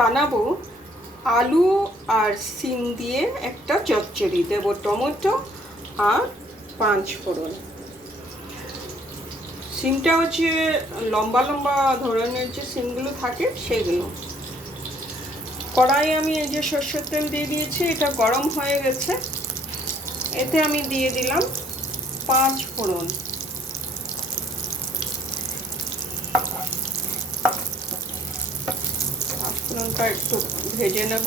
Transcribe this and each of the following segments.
বানাবো আলু আর সিম দিয়ে একটা চচ্চড়ি। দেবো টমেটো আর পাঁচ ফোড়ন। সিমটা হচ্ছে লম্বা লম্বা ধরনের যে সিমগুলো থাকে সেগুলো। কড়াই আমি এই যে সর্ষের তেল দিয়ে দিয়েছি, এটা গরম হয়ে গেছে। এতে আমি দিয়ে দিলাম পাঁচ ফোড়ন। পাঁচফোড়নটা একটু ভেজে নেব।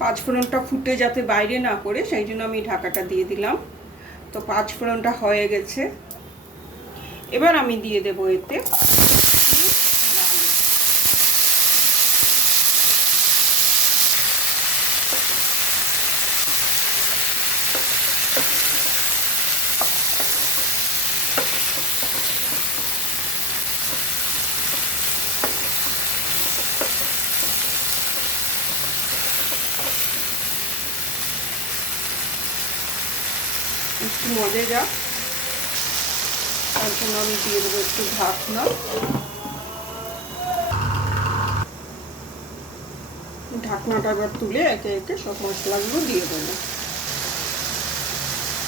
পাঁচফোড়নটা ফুটে যাতে বাইরে না পড়ে, সেই জন্য আমি ঢাকাটা দিয়ে দিলাম। তো পাঁচফোড়নটা হয়ে গেছে। এবার আমি দিয়ে দেব এতে একটু মজে যাক তার জন্য আমি দিয়ে দেবো একটু ঢাকনা। ঢাকনাটা এবার তুলে একে একে সব মশলাগুলো দিয়ে দেবো।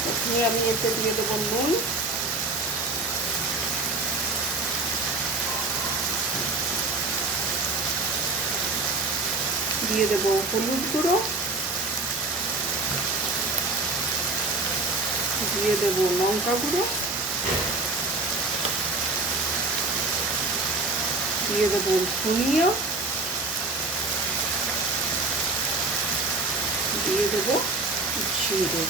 প্রথমে আমি এতে দিয়ে দেবো নুন। দিয়ে দেবো হলুদ গুঁড়ো। দিয়ে দেবো লঙ্কা গুঁড়ো। দিয়ে দেবো ধনিয়া। দিয়ে দেবো জিরে।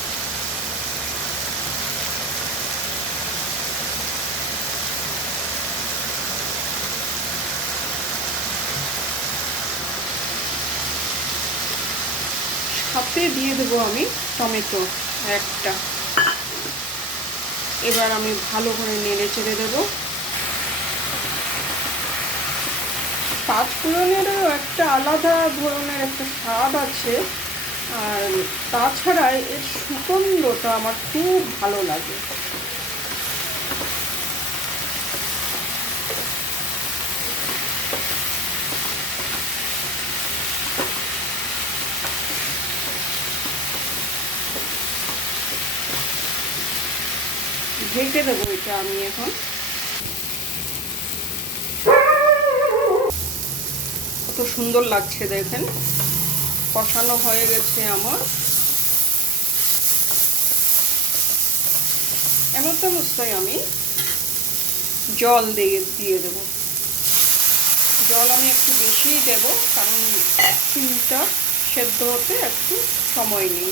সাথে দিয়ে দেবো আমি টমেটো একটা। এবার আমি ভালো করে নেড়ে চেড়ে দেবো। পাঁচফোড়নেরও একটা আলাদা ধরনের একটা স্বাদ আছে, আর তাছাড়া এর সুগন্ধটা আমার খুব ভালো লাগে। ঢেকে দেবো এটা আমি এখন। কত সুন্দর লাগছে দেখেন। কষানো হয়ে গেছে আমার। এমন অবস্থায় আমি জল দিয়ে দিয়ে দেবো। জল আমি একটু বেশিই দেব, কারণ সিমটা সেদ্ধ হতে একটু সময় নেই।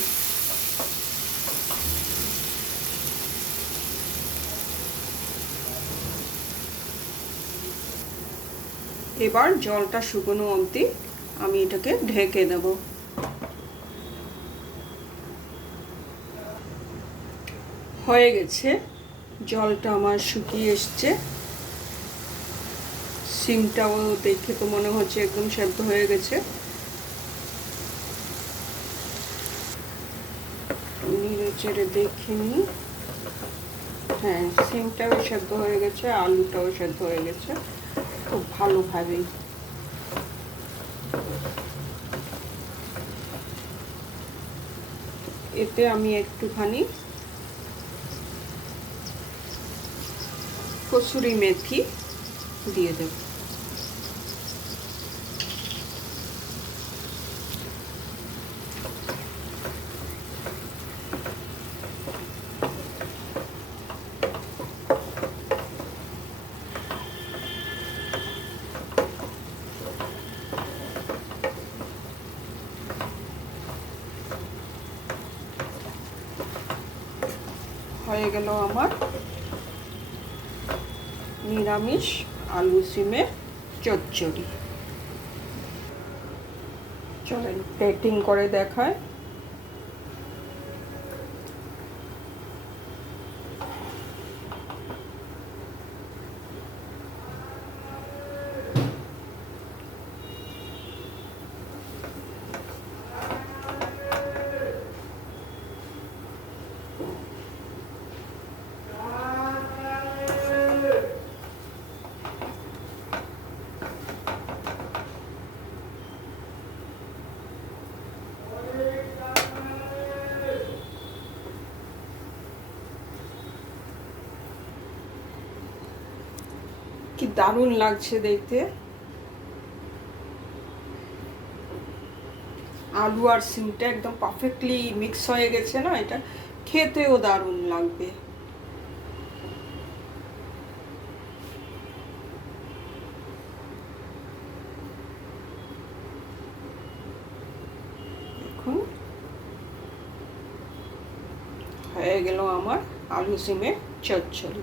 এবার জলটা শুকনো অবধি আমি এটাকে ঢেকে দেব। হয়ে গেছে। জলটা আমার শুকিয়ে এসছে। সিমটাও দেখে তো মনে হচ্ছে একদম সেদ্ধ হয়ে গেছে। নেড়ে দেখে নিই হ্যাঁ সিমটাও সেদ্ধ হয়ে গেছে, আলুটাও সেদ্ধ হয়ে গেছে। খুব ভালোভাবেই। এতে আমি একটুখানি কসুরি মেথি দিয়ে দেব। হয়ে গেল আমার নিরামিষ আলু সিমের চচ্চড়ি। চলেন প্লেটিং করে দেখায়। কি দারুণ লাগছে দেখতে। আলু আর সিমটা একদম পারফেক্টলি মিক্স হয়ে গেছে না, এটা খেতেও দারুণ লাগবে। হয়ে গেল আমার আলু সিমের চচ্চড়ি।